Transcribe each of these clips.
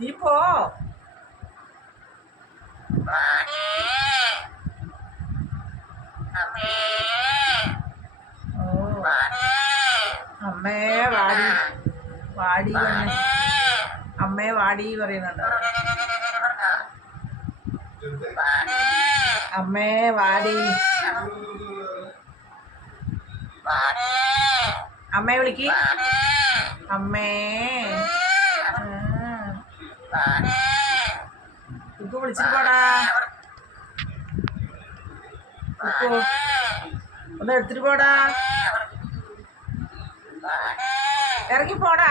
നീ പോ ഓ അമ്മേ വാടി. വാടി വന്ന് അമ്മേ വാടി പറയുന്നുണ്ട്. അമ്മേ വാടി. അമ്മയെ വിളിക്ക്. അമ്മേ. കുക്കു വിളിച്ചിട്ട് പോടാ. കുക്കു ഒന്ന് എടുത്തിട്ട് പോടാ. ഇറങ്ങി പോടാ.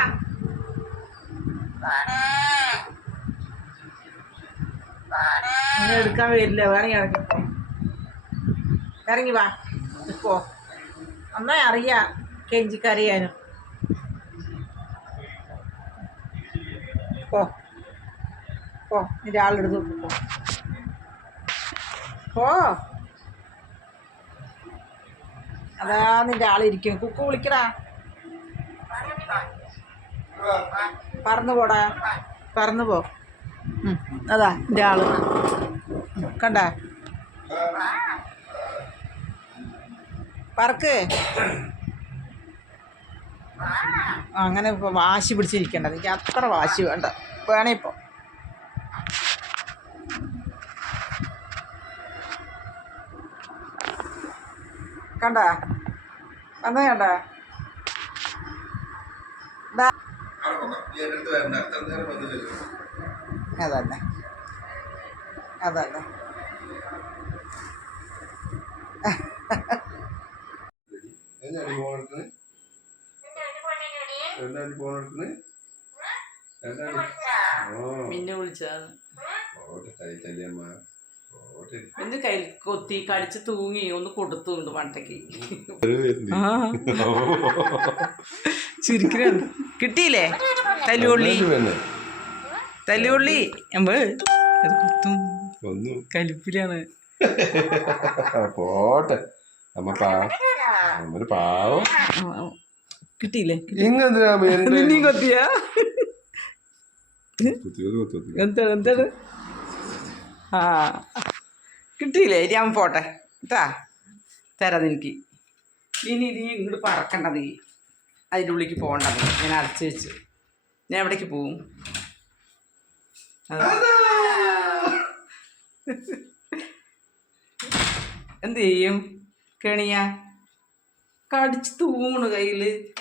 എടുക്കാൻ വരില്ല. വേണമെങ്കിൽ ഇറങ്ങിപ്പോ ഇറങ്ങി വാ. പോ. അന്നേ അറിയാം കെഞ്ചിക്കറിയാനും. പോ. പോ നിന്റെ ആളെടുത്ത് പോ. പോ. അതാ നിന്റെ ആളിരിക്കും കുക്കു വിളിക്കടാ. പറന്നു പോടാ. പറന്നു പോ. അതാ നിന്റെ ആൾ. കണ്ട? പറക്ക്. അങ്ങനെ ഇപ്പൊ വാശി പിടിച്ചിരിക്കണ്ട. എനിക്ക് അത്ര വാശി വേണ്ട. വേണേ ഇപ്പോൾ കണ്ടാ? വന്നത് കണ്ട? അതന്നെ. അതന്നെ. പിന്നെ വിളിച്ചാണ് ഓട്ടെ തൈ തല്ലിയമ്മ. എന്ന് കയ്യിൽ കൊത്തി കടിച്ച് തൂങ്ങി ഒന്ന് കൊടുത്തുണ്ട് പണ്ടക്ക് ചിരിക്കുന്നുണ്ട് കിട്ടിയില്ലേ? തല്ലുള്ളി തല്ലുള്ളി അത് കുത്തും. കലിപ്പിലാണ്. പോട്ടെ. പാവം. കിട്ടിയില്ലേ? നിന്നെയും കൊത്തിയാ? എന്താണ് എന്താണ്? ആ. കിട്ടിയില്ലേ? ഞാൻ പോട്ടെ. കേട്ടാ തരാം എനിക്ക് ഇനി നീ ഇങ്ങോട്ട് പറക്കണ്ട നീ. അതിന്റെ ഉള്ളിലേക്ക് പോകണ്ട നീ. ഞാൻ അടച്ചു വെച്ച്. ഞാൻ എവിടേക്ക് പോവും. എന്ത് ചെയ്യും? കെണിയ കടിച്ച് തൂങ്ങണ കയ്യിൽ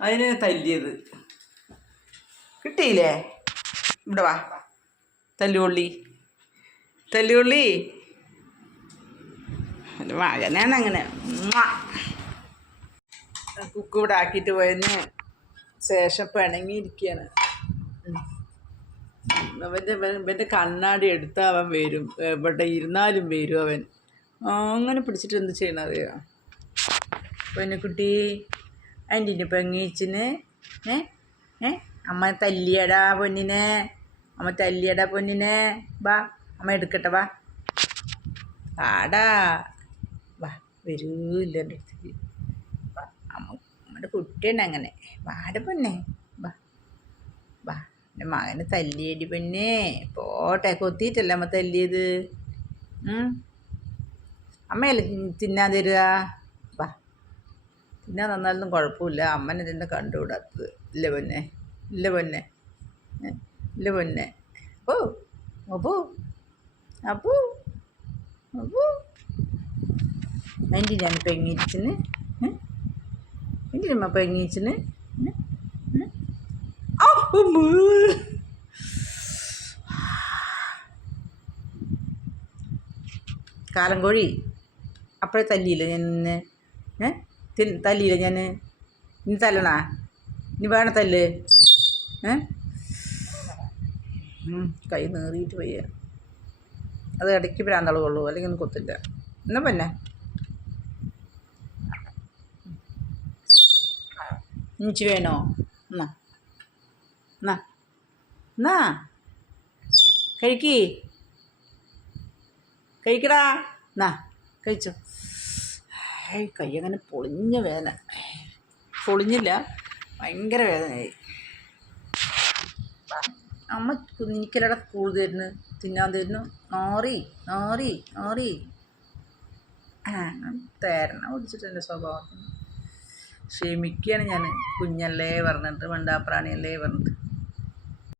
അതിനെ തല്ലിയത്. കിട്ടിയില്ലേ? ഇവിടെ വാ. തല്ലുകൊള്ളി. തല്ലുകൊള്ളി. എന്റെ അങ്ങനെ. കുക്ക് ഇവിടെ ആക്കിയിട്ട് പോയതിന് ശേഷം പിണങ്ങിയിരിക്കുകയാണ് അവന്റെ ഇവന്റെ കണ്ണാടി എടുത്താൽ അവൻ വരും. ഇവിടെ ഇരുന്നാലും വരും അവൻ. അങ്ങനെ പിടിച്ചിട്ട് എന്ത് ചെയ്യണം അറിയാം പൊന്നുകുട്ടി ആന്റീന്റെ പെങ്ങീച്ചിന് ഏ? ഏ? അമ്മ തല്ലിയടാ പൊന്നിനെ. അമ്മ തല്ലിയടാ പൊന്നിനെ. ബാ അമ്മ എടുക്കട്ടെ ബാ ആടാ വരൂല്ല എന്റെ അടുത്തേക്ക് നമ്മുടെ കുട്ടിയാണ് അങ്ങനെ. വാടെ പൊന്നെ. വാ വാ എന്റെ മകന് തല്ലിയടി പെണ്ണേ പോട്ടെ കൊത്തിയിട്ടല്ല അമ്മ തല്ലിയത്. അമ്മയല്ലേ തിന്നാൻ തരിക? വാ. തിന്നാൻ തന്നാലൊന്നും കുഴപ്പമില്ല. അമ്മനെ തന്നെ കണ്ടുകൂടാത്തത്. ഇല്ല പൊന്നെ. ഇല്ല പൊന്നെ. ഇല്ല പൊന്നെ. ഓ അപ്പൂ അപ്പൂ അപ്പോ. എന്തിനാണ് പെങ്ങീച്ചിന് എന്തിനമ്മ പെങ്ങീച്ചിന് കാലം കോഴി. അപ്പോഴേ തല്ലിയില്ല ഞാൻ നിന്നെ ഏ തല്ലിയില്ല ഞാൻ ഇനി തല്ലണാ? ഇനി വേണ തല്ല്. ഏ? കൈ നേറിയിട്ട് പോയ അത് ഇടയ്ക്ക് ഭ്രാന്തളവുള്ളൂ അല്ലെങ്കിൽ ഒന്നും കൊത്തില്ല. എന്നാ പിന്നെ? ഇഞ്ചി വേണോ? എന്നാ. എന്നാ. കഴിക്കേ. കഴിക്കടാ. എന്നാ. കഴിച്ചോ. കൈ അങ്ങനെ പൊളിഞ്ഞ വേദന. പൊളിഞ്ഞില്ല. ഭയങ്കര വേദനയായി. അമ്മ കുഞ്ഞിക്കലട സ്കൂൾ തരുന്നു. തിന്നാൻ തരുന്നു. നാറി നാറി നാറി. ആ തേരണ. പിടിച്ചിട്ട് എന്റെ സ്വഭാവത്തിന്. ക്ഷമിക്കുകയാണ് ഞാൻ കുഞ്ഞല്ലേ പറഞ്ഞിട്ട് മണ്ടാപ്രാണിയല്ലേ പറഞ്ഞിട്ട്